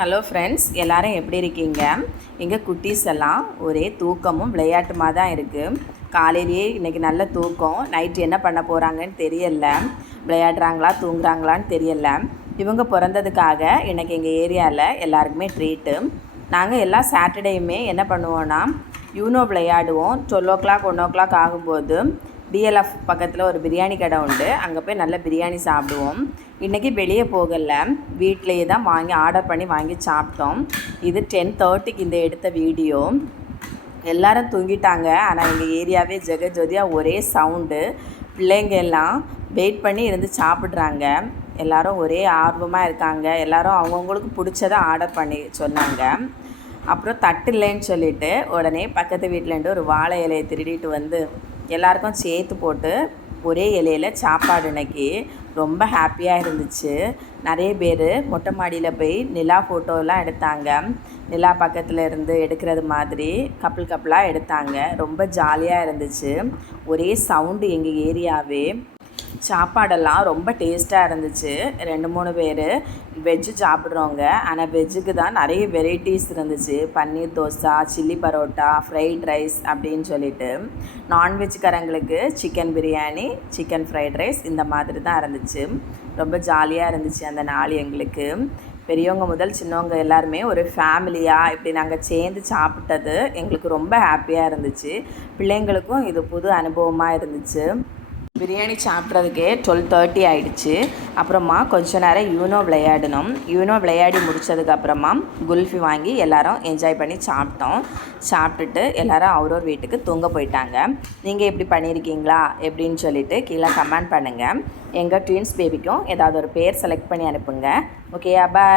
Hello friends, எல்லோரும் எப்படி இருக்கீங்க? எங்கள் குட்டீஸ் எல்லாம் ஒரே தூக்கமும் விளையாட்டுமாக தான் இருக்குது. காலையிலேயே இன்றைக்கி நல்ல தூக்கம். நைட்டு என்ன பண்ண போகிறாங்கன்னு தெரியல. விளையாடுறாங்களா தூங்குறாங்களான்னு தெரியல. இவங்க பிறந்ததுக்காக இன்றைக்கி எங்கள் ஏரியாவில் எல்லாருக்குமே ட்ரீட்டு. நாங்கள் எல்லா சாட்டர்டேயுமே என்ன பண்ணுவோன்னா யூனோ விளையாடுவோம். 12 o'clock 1 o'clock ஆகும்போது டிஎல்எஃப் பக்கத்தில் ஒரு பிரியாணி கடை உண்டு. அங்கே போய் நல்ல பிரியாணி சாப்பிடுவோம். இன்றைக்கி வெளியே போகலை, வீட்டிலையே தான் ஆர்டர் பண்ணி வாங்கி சாப்பிட்டோம். இது 10:30க்கு இந்த எடுத்த வீடியோ. எல்லோரும் தூங்கிட்டாங்க. ஆனால் எங்கள் ஏரியாவே ஜெகஜோதியாக ஒரே சவுண்டு. பிள்ளைங்க எல்லாம் வெயிட் பண்ணி இருந்து சாப்பிட்றாங்க. எல்லோரும் ஒரே ஆர்வமாக இருக்காங்க. எல்லோரும் அவங்கவுங்களுக்கு பிடிச்சதை ஆர்டர் பண்ணி சொன்னாங்க. அப்புறம் தட்டு இல்லைன்னு சொல்லிவிட்டு உடனே பக்கத்து வீட்டிலேருந்து ஒரு வாழை இலையை திருடிட்டு வந்து எல்லாருக்கும் சேர்த்து போட்டு ஒரே இலையில் சாப்பாடு. இன்னைக்கு ரொம்ப ஹாப்பியாக இருந்துச்சு. நிறைய பேர் மொட்டை மாடியில் போய் நிலா ஃபோட்டோலாம் எடுத்தாங்க. நிலா பக்கத்தில் இருந்து எடுக்கிறது மாதிரி கப்பலாக எடுத்தாங்க. ரொம்ப ஜாலியாக இருந்துச்சு. ஒரே சவுண்டு எங்கள் ஏரியாவே. சாப்பாடெல்லாம் ரொம்ப டேஸ்ட்டாக இருந்துச்சு. 2-3 பேர் வெஜ்ஜு சாப்பிட்றவங்க. ஆனால் வெஜ்ஜுக்கு தான் நிறைய வெரைட்டிஸ் இருந்துச்சு. Paneer dosa, chilli parotta, fried rice அப்படின்னு சொல்லிட்டு. நான்வெஜ்காரங்களுக்கு chicken biryani, chicken fried rice இந்த மாதிரி தான் இருந்துச்சு. ரொம்ப ஜாலியாக இருந்துச்சு அந்த நாள் எங்களுக்கு. பெரியவங்க முதல் சின்னவங்க எல்லாருமே ஒரு ஃபேமிலியாக இப்படி நாங்கள் சேர்ந்து சாப்பிட்டது எங்களுக்கு ரொம்ப ஹாப்பியாக இருந்துச்சு. பிள்ளைங்களுக்கும் இது புது அனுபவமாக இருந்துச்சு. பிரியாணி சாப்பிட்றதுக்கே 12:30 ஆகிடுச்சு. அப்புறமா கொஞ்ச நேரம் யூனோ விளையாடினோம். யூனோ விளையாடி முடித்ததுக்கப்புறமா குல்ஃபி வாங்கி எல்லோரும் என்ஜாய் பண்ணி சாப்பிட்டோம். சாப்பிட்டுட்டு எல்லோரும் அவரோர் வீட்டுக்கு தூங்க போயிட்டாங்க. நீங்கள் எப்படி பண்ணியிருக்கீங்களா எப்படின்னு சொல்லிவிட்டு கீழே கமெண்ட் பண்ணுங்கள். எங்கள் ட்வின்ஸ் பேபிக்கும் ஏதாவது ஒரு பேர் செலக்ட் பண்ணி அனுப்புங்க. ஓகேயா? பாய்.